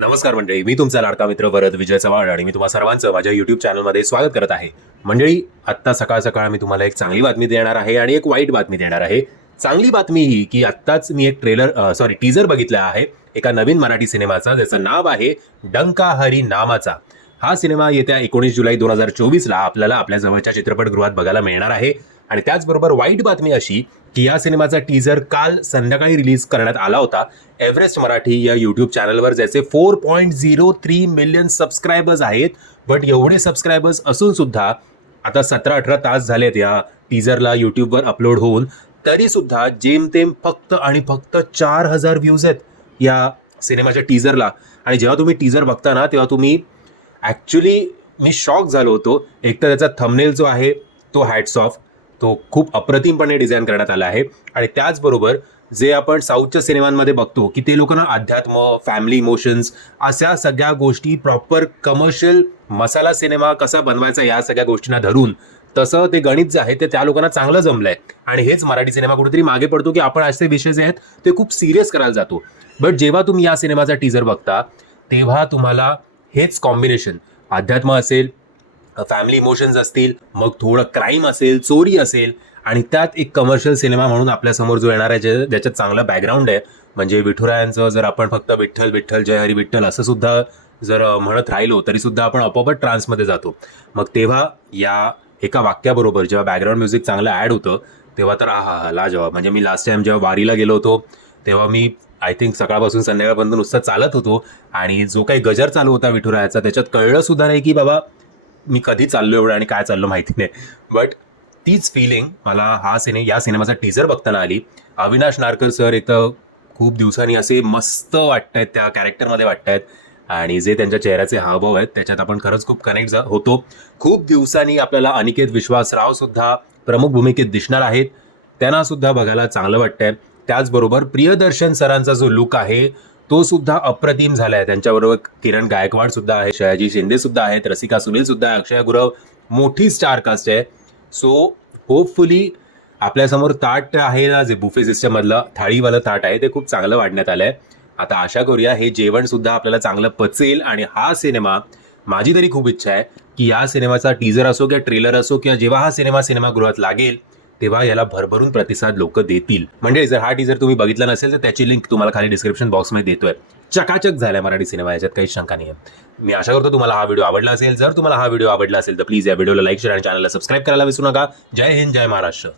नमस्कार मंडळी मी तुमचा लाडका मित्र भरत विजय चव्हाण आणि मी तुम्हा सर्वांचं माझ्या युट्यूब चॅनलमध्ये स्वागत करत आहे. मंडळी आत्ता सकाळ सकाळ मी तुम्हाला एक चांगली बातमी देणार आहे आणि एक वाईट बातमी देणार आहे. चांगली बातमी ही की आत्ताच मी एक ट्रेलर सॉरी टीजर बघितला आहे. एका नवीन मराठी सिनेमाचा ज्याचं नाव आहे डंका हरी नामाचा. हा सिनेमा येत्या एकोणीस जुलै दोन हजार चोवीसला आपल्याला आपल्या जवळच्या चित्रपटगृहात बघायला मिळणार आहे. आणि त्याचबरोबर वाईट बातमी अशी की या सिनेमाचा टीझर काल संध्याकाळी रिलीज करण्यात आला होता. एव्हरेस्ट मराठी या यूट्यूब चॅनलवर ज्याचे four point zero three million subscribers आहेत. बट एवढे सबस्क्रायबर्स असून सुद्धा आता सतरा अठरा तास झालेत या टीझरला यूट्यूबवर अपलोड होऊन. तरी सुद्धा जेमतेम फक्त आणि फक्त चार हजार व्ह्यूज आहेत या सिनेमाच्या टीझरला आणि जेव्हा तुम्ही टीझर बघता ना तेव्हा तुम्ही ॲक्च्युली मी शॉक झालो होतो. एक तर त्याचा थमनेल जो आहे तो हॅट्स ऑफ तो खूप अप्रतिमपणे डिझाईन करण्यात आला आहे. आणि त्याचबरोबर जे आपण साऊथच्या सिनेमांमध्ये बघतो की ते लोकांना अध्यात्म फॅमिली इमोशन्स अशा सगळ्या गोष्टी प्रॉपर कमर्शियल मसाला सिनेमा कसा बनवायचा या सगळ्या गोष्टींना धरून तसं ते गणित जे आहे ते त्या लोकांना चांगलं जमलंय. आणि हेच मराठी सिनेमा कुठेतरी मागे पडतो की आपण असे विषय जे आहेत ते खूप सिरियस करायला जातो. बट जेव्हा तुम्ही या सिनेमाचा टीजर बघता तेव्हा तुम्हाला हेच कॉम्बिनेशन अध्यात्म असेल फॅमिली इमोशन्स असतील मग थोडं क्राईम असेल चोरी असेल आणि त्यात एक कमर्शियल सिनेमा म्हणून आपल्यासमोर जो येणार आहे जे ज्याच्यात चांगलं बॅकग्राऊंड आहे म्हणजे विठुरायांचं जर आपण फक्त विठ्ठल विठ्ठल जय हरी विठ्ठल असं सुद्धा जर म्हणत राहिलो तरी सुद्धा आपण आपोआपच ट्रान्समध्ये जातो. मग तेव्हा या एका वाक्याबरोबर जेव्हा बॅकग्राऊंड म्युझिक चांगलं ॲड होतं तेव्हा तर हा हा लाजवाब म्हणजे मी लास्ट टाइम जेव्हा वारीला गेलो होतो तेव्हा मी आय थिंक सकाळपासून संध्याकाळपर्यंत नुसतं चालत होतो आणि जो काही गजर चालू होता विठुरायाचा त्याच्यात कळलं सुद्धा नाही की बाबा मी कधी चाललो एवढं आणि काय चाललो माहिती नाही. बट तीच फिलिंग मला हा सिने या सिनेमाचा टीजर बघताना आली. अविनाश नारकर सर एक तर खूप दिवसांनी असे मस्त वाटत आहेत त्या कॅरेक्टरमध्ये वाटत आहेत आणि जे त्यांच्या चेहऱ्याचे हावभाव आहेत त्याच्यात आपण खरंच खूप कनेक्ट होतो. खूप दिवसांनी आपल्याला अनिकेत विश्वासराव सुद्धा प्रमुख भूमिकेत दिसणार आहेत. त्यांना सुद्धा बघायला चांगलं वाटतंय. त्याचबरोबर प्रियदर्शन सरांचा जो लुक आहे तो सुद्धा अप्रतिम झाला आहे त्यांच्याबरोबर किरण गायकवाड सुद्धा आहे शयाजी शिंदे सुद्धा आहेत रसिका सुनील सुद्धा आहे अक्षय गुरव मोठी स्टार कास्ट आहे. सो होपफुली आपल्यासमोर ताट आहे ना जे बुफे सिस्टम मधलं थाळीवालं ताट आहे ते खूप चांगलं वाढण्यात आलंय. आता आशा करूया हे जेवण सुद्धा आपल्याला चांगलं पचेल आणि हा सिनेमा माझी तरी खूप इच्छा आहे की या सिनेमाचा टीजर असो किंवा ट्रेलर असो किंवा जेव्हा हा सिनेमा सिनेमागृहात लागेल तेव्हा याला भरभरून प्रतिसाद लोक देतील. म्हणजे जर हा टीजर तुम्ही बघितला नसेल तर त्याची लिंक तुम्हाला खाली डिस्क्रिप्शन बॉक्समध्ये देतोय. चकाचक झालाय मराठी सिनेमा याच्यात काही शंका नाही आहे मी आशा करतो तुम्हाला हा व्हिडिओ आवडला असेल. जर तुम्हाला हा व्हिडिओ आवडला असेल तर प्लीज या व्हिडिओला लाईक शेअर आणि चॅनलला सबस्क्राईब करायला विसरू नका. जय हिंद जय महाराष्ट्र.